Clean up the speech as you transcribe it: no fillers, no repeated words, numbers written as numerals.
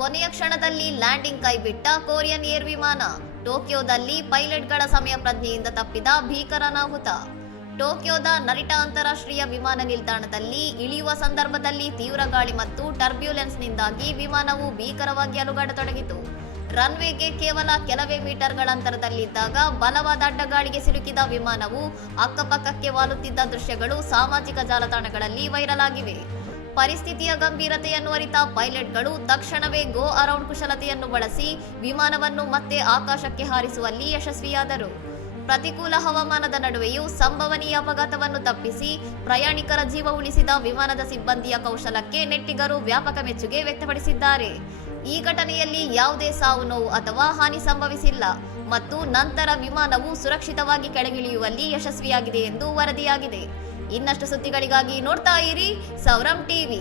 ಕೊನೆಯ ಕ್ಷಣದಲ್ಲಿ landing ಕೈಬಿಟ್ಟ Korean air ವಿಮಾನ. ಟೋಕಿಯೋದಲ್ಲಿ ಪೈಲಟ್ಗಳ ಸಮಯ ಪ್ರಜ್ಞೆಯಿಂದ ತಪ್ಪಿದ ಭೀಕರ ಅನಾಹುತ. ಟೋಕಿಯೋದ ನರಿಟಾ ಅಂತಾರಾಷ್ಟ್ರೀಯ ವಿಮಾನ ನಿಲ್ದಾಣದಲ್ಲಿ ಇಳಿಯುವ ಸಂದರ್ಭದಲ್ಲಿ ತೀವ್ರ ಗಾಳಿ ಮತ್ತು ಟರ್ಬ್ಯುಲೆನ್ಸ್ನಿಂದಾಗಿ ವಿಮಾನವು ಭೀಕರವಾಗಿ ಅಲುಗಾಡತೊಡಗಿತು. ರನ್ವೇಗೆ ಕೇವಲ ಕೆಲವೇ ಮೀಟರ್ಗಳ ಅಂತರದಲ್ಲಿದ್ದಾಗ ಬಲವಾದ ಅಡ್ಡಗಾಳಿಗೆ ಸಿಲುಕಿದ ವಿಮಾನವು ಅಕ್ಕಪಕ್ಕಕ್ಕೆ ವಾಲುತ್ತಿದ್ದ ದೃಶ್ಯಗಳು ಸಾಮಾಜಿಕ ಜಾಲತಾಣಗಳಲ್ಲಿ ವೈರಲ್ ಆಗಿವೆ. ಪರಿಸ್ಥಿತಿಯ ಗಂಭೀರತೆಯನ್ನು ಅರಿತ ಪೈಲಟ್ಗಳು ತಕ್ಷಣವೇ ಗೋ ಅರೌಂಡ್ ಕುಶಲತೆಯನ್ನು ಬಳಸಿ ವಿಮಾನವನ್ನು ಮತ್ತೆ ಆಕಾಶಕ್ಕೆ ಹಾರಿಸುವಲ್ಲಿ ಯಶಸ್ವಿಯಾದರು. ಪ್ರತಿಕೂಲ ಹವಾಮಾನದ ನಡುವೆಯೂ ಸಂಭವನೀಯ ಅಪಘಾತವನ್ನು ತಪ್ಪಿಸಿ ಪ್ರಯಾಣಿಕರ ಜೀವ ಉಳಿಸಿದ ವಿಮಾನದ ಸಿಬ್ಬಂದಿಯ ಕೌಶಲಕ್ಕೆ ನೆಟ್ಟಿಗರು ವ್ಯಾಪಕ ಮೆಚ್ಚುಗೆ ವ್ಯಕ್ತಪಡಿಸಿದ್ದಾರೆ. ಈ ಘಟನೆಯಲ್ಲಿ ಯಾವುದೇ ಸಾವು ನೋವು ಅಥವಾ ಹಾನಿ ಸಂಭವಿಸಿಲ್ಲ ಮತ್ತು ನಂತರ ವಿಮಾನವು ಸುರಕ್ಷಿತವಾಗಿ ಕೆಳಗಿಳಿಯುವಲ್ಲಿ ಯಶಸ್ವಿಯಾಗಿದೆ ಎಂದು ವರದಿಯಾಗಿದೆ. ಇನ್ನಷ್ಟು ಸುದ್ದಿಗಳಿಗಾಗಿ ನೋಡ್ತಾ ಇರಿ ಸೌರಂ ಟಿವಿ.